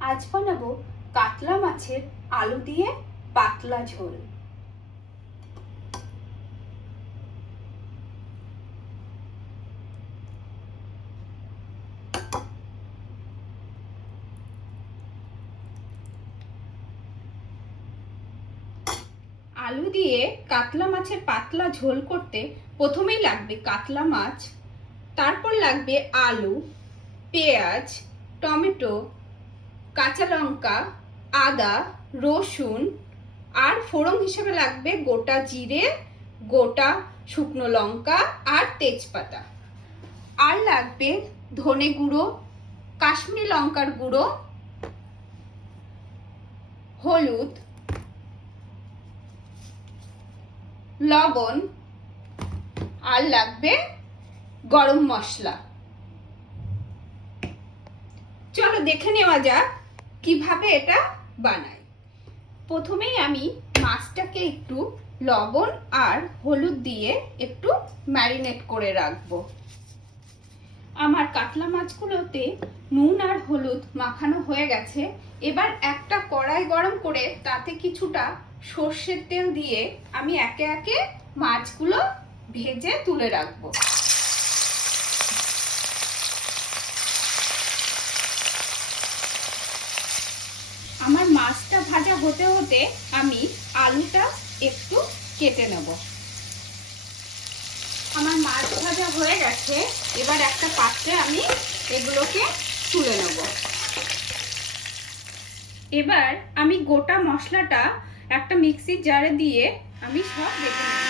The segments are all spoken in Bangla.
আজ বানাবো কাতলা মাছের আলু দিয়ে পাতলা ঝোল। আলু দিয়ে কাতলা মাছের পাতলা ঝোল করতে প্রথমেই লাগবে কাতলা মাছ, তারপর লাগবে আলু, পেঁয়াজ, টমেটো, কাঁচা লঙ্কা, আদা, রসুন, আর ফোড়ন হিসেবে লাগবে গোটা জিরে, গোটা শুকনো লঙ্কা আর তেজপাতা। আর লাগবে ধনে গুঁড়ো, কাশ্মীরি লঙ্কার গুঁড়ো, হলুদ, লবণ, আর লাগবে গরম মশলা। চলো দেখে নেওয়া যাক কিভাবে এটা বানাই। প্রথমেই আমি মাছটাকে একটু লবণ আর হলুদ দিয়ে একটু ম্যারিনেট করে রাখবো। আমার কাতলা মাছগুলোতে নুন আর হলুদ মাখানো হয়ে গেছে। এবার একটা কড়াই গরম করে তাতে কিছুটা সর্ষের তেল দিয়ে আমি একে একে মাছগুলো ভেজে তুলে রাখবো। আমার মাছটা ভাজা হতে হতে আমি আলুটা একটু কেটে নেব। আমার মাছ ভাজা হয়ে গেছে। এবার একটা পাত্রে আমি এগুলোকে তুলে নেব। এবার আমি গোটা মশলাটা একটা মিক্সির জারে দিয়ে আমি সব বেটে নেব।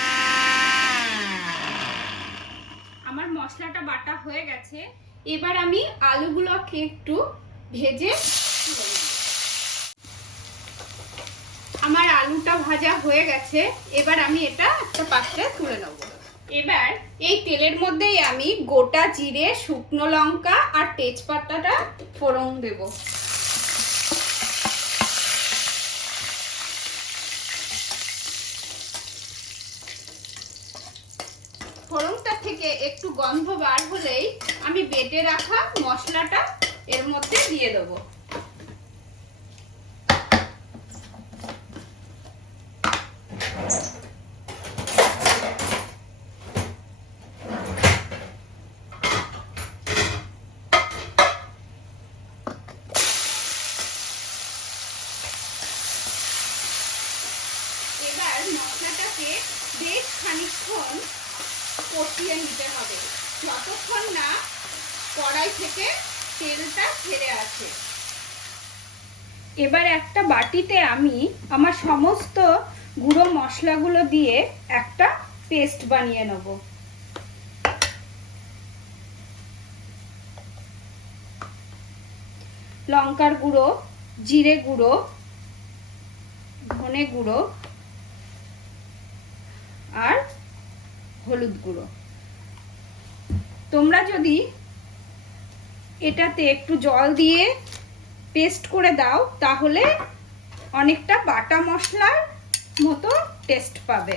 আমার মশলাটা বাটা হয়ে গেছে। এবার আমি আলুগুলোকে একটু ভেজে তুলে নেব। আমার আলুটা ভাজা হয়ে গেছে। এবার আমি এটা একটা পাত্রে তুলে নেব। এবার এই তেলের মধ্যেই আমি গোটা জিরে, শুকনো লঙ্কা আর তেজপাতাটা ফোড়ন দেব। ফোড়নটা থেকে একটু গন্ধ বার হলেই আমি বেটে রাখা মশলাটা এর মধ্যে দিয়ে দেবো। এবার মশলাটাকে বেশ খানিকক্ষণ কষিয়ে নিতে হবে, যতক্ষণ না কড়াই থেকে তেলটা ছেড়ে আসে। এবার একটা বাটিতে আমি আমার সমস্ত গুঁড়ো মশলাগুলো দিয়ে একটা পেস্ট বানিয়ে নেব। লঙ্কার গুঁড়ো, জিরে গুঁড়ো, ধনে গুঁড়ো আর হলুদ গুঁড়ো। তোমরা যদি এটাতে একটু জল দিয়ে পেস্ট করে দাও তাহলে অনেকটা বাটা মশলার মতো টেস্ট পাবে।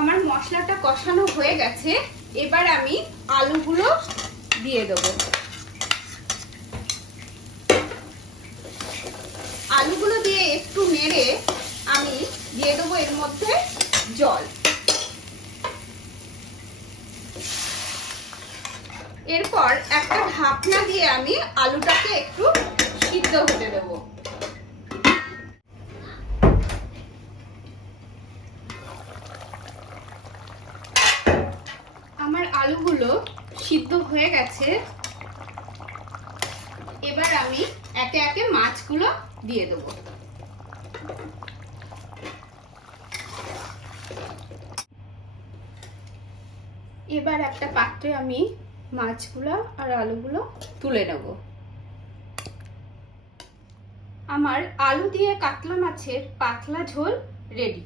আমার মশলাটা কষানো হয়ে গেছে। এবার আমি আলুগুলো দিয়ে দেবো। আলুগুলো দিয়ে একটু নেড়ে আমি দিয়ে দেবো এর মধ্যে জল। এরপর একটা ঢাকনা দিয়ে আমি আলুটাকে একটু সিদ্ধ হতে দেব। আমার আলুগুলো সিদ্ধ হয়ে গেছে। এবার আমি একে একে মাছগুলো দিয়ে দেব। এবার একটা পাত্রে আমি মাছগুলো আর আলুগুলো তুলে নেব। আমার আলু দিয়ে কাতলা মাছের পাতলা ঝোল রেডি।